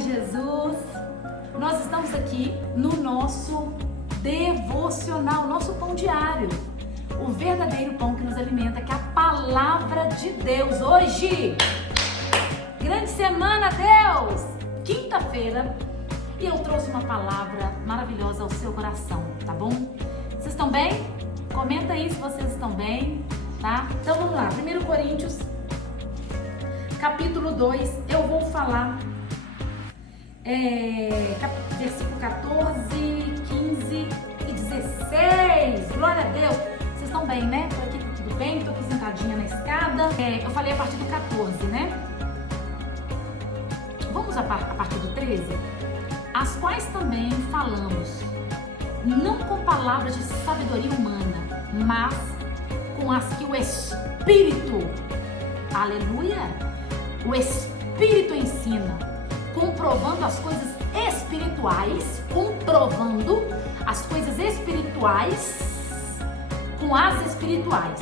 Senhor Jesus. Nós estamos aqui no nosso devocional, nosso pão diário, o verdadeiro pão que nos alimenta, que é a palavra de Deus. Hoje, grande semana, Deus, quinta-feira, e eu trouxe uma palavra maravilhosa ao seu coração, tá bom? Vocês estão bem? Comenta aí se vocês estão bem, tá? Então vamos lá, 1 Coríntios, capítulo 2, eu vou falar versículo 14, 15 e 16. Glória a Deus. Vocês estão bem, né? Por aqui tá tudo bem? Estou aqui sentadinha na escada. Eu falei a partir do 14, né? Vamos a partir do 13? As quais também falamos, não com palavras de sabedoria humana, mas com as que o Espírito, aleluia, o Espírito ensina, comprovando as coisas espirituais com as espirituais.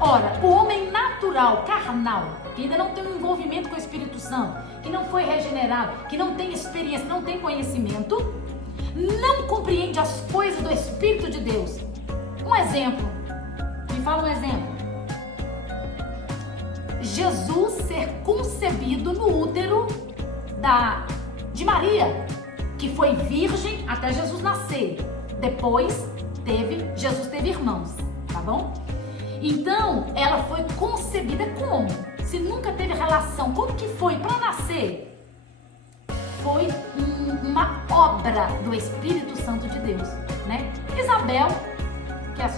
Ora, o homem natural, carnal, que ainda não tem um envolvimento com o Espírito Santo, que não foi regenerado, que não tem experiência, não tem conhecimento, não compreende as coisas do Espírito de Deus. Um exemplo, me fala um exemplo. Jesus ser concebido no útero de Maria, que foi virgem até Jesus nascer. Depois Jesus teve irmãos, tá bom? Então, ela foi concebida como? Se nunca teve relação, como que foi para nascer? Foi uma obra do Espírito Santo de Deus, né? Isabel, que é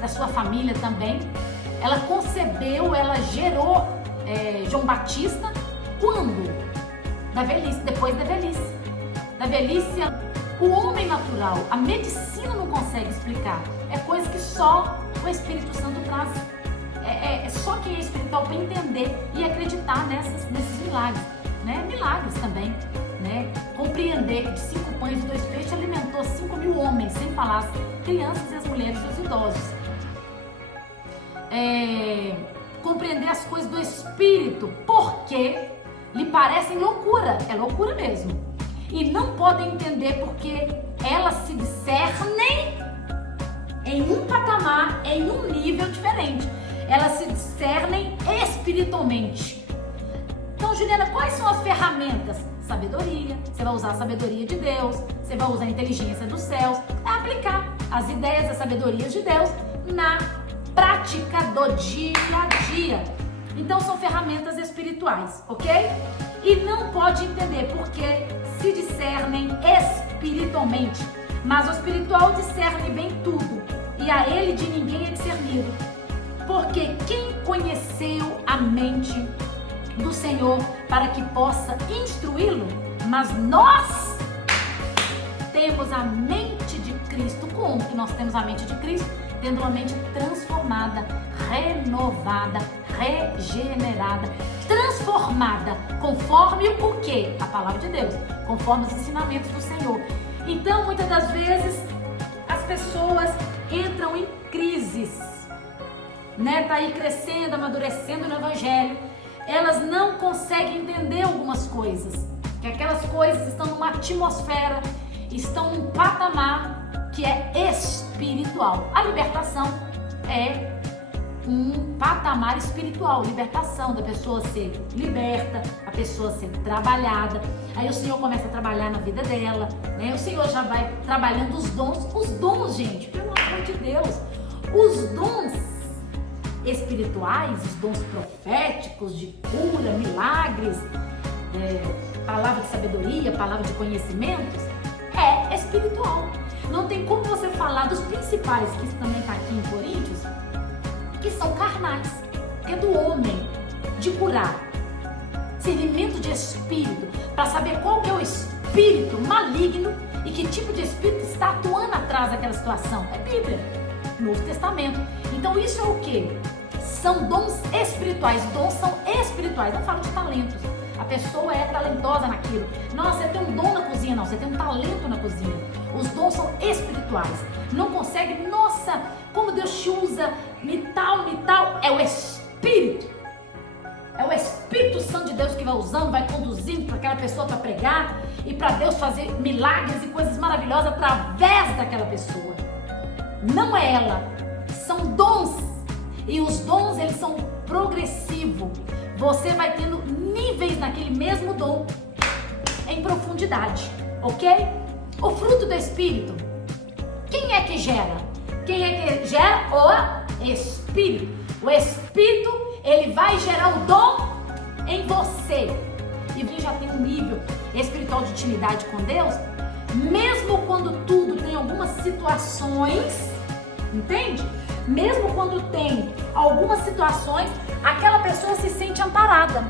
da sua família também, ela concebeu, ela gerou João Batista. Quando? Da velhice, depois da velhice. Da velhice, o homem natural, a medicina não consegue explicar. É coisa que só o Espírito Santo traz. É só quem é espiritual para entender e acreditar nesses milagres, né? Milagres também, né? Compreender que de 5 pães e 2 peixes alimentou 5.000 homens, sem falar as crianças e as mulheres e os idosos. Compreender as coisas do Espírito, porque lhe parecem loucura, é loucura mesmo, e não podem entender porque elas se discernem em um patamar, em um nível diferente, elas se discernem espiritualmente. Então, Juliana, quais são as ferramentas? Sabedoria, você vai usar a sabedoria de Deus, você vai usar a inteligência dos céus, é aplicar as ideias da sabedoria de Deus na prática do dia a dia. Então são ferramentas espirituais, ok? E não pode entender porque se discernem espiritualmente, mas o espiritual discerne bem tudo, e a ele de ninguém é discernido. Porque quem conheceu a mente do Senhor para que possa instruí-lo? Mas nós temos a mente de Cristo. Como que nós temos a mente de Cristo? Tendo uma mente transformada, renovada, regenerada, transformada, conforme o quê? A palavra de Deus, conforme os ensinamentos do Senhor. Então, muitas das vezes, as pessoas entram em crises, né? Tá aí crescendo, amadurecendo no Evangelho, elas não conseguem entender algumas coisas, que aquelas coisas estão numa atmosfera, estão num patamar que é espiritual. A libertação é um patamar espiritual, libertação da pessoa ser liberta, a pessoa ser trabalhada. Aí o Senhor começa a trabalhar na vida dela, né? O Senhor já vai trabalhando os dons, gente, pelo amor de Deus, os dons espirituais, os dons proféticos de cura, milagres, palavra de sabedoria, palavra de conhecimentos, é espiritual. Não tem como você falar dos principais, que isso também está aqui em Coríntios, que são carnais, que é do homem, de curar, discernimento de espírito, para saber qual que é o espírito maligno e que tipo de espírito está atuando atrás daquela situação. É Bíblia, Novo Testamento. Então isso é o quê? São dons espirituais. Dons são espirituais, não falo de talentos. A pessoa é talentosa naquilo. Nossa, você tem um dom na cozinha, não, você tem um talento na cozinha. Os dons são espirituais. Não consegue, nossa, como Deus te usa, me tal, é o Espírito. É o Espírito Santo de Deus que vai usando, vai conduzindo para aquela pessoa para pregar e para Deus fazer milagres e coisas maravilhosas através daquela pessoa. Não é ela, são dons. E os dons, eles são progressivos. Você vai tendo níveis naquele mesmo dom em profundidade, ok? O fruto do Espírito, quem é que gera? Quem é que gera? O Espírito. O Espírito, ele vai gerar o dom em você. E você já tem um nível espiritual de intimidade com Deus, mesmo quando tudo tem algumas situações, entende? Mesmo quando tem algumas situações, aquela pessoa se sente amparada.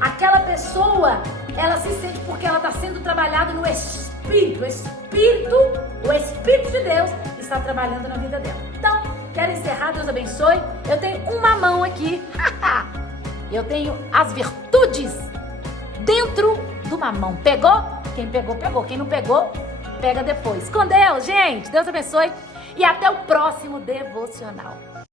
Aquela pessoa, ela se sente porque ela está sendo trabalhada no Espírito. O Espírito de Deus está trabalhando na vida dela. Então, quero encerrar, Deus abençoe. Eu tenho uma mão aqui. Eu tenho as virtudes dentro de uma mão. Pegou? Quem pegou, pegou. Quem não pegou, pega depois. Com Deus, gente. Deus abençoe. E até o próximo devocional.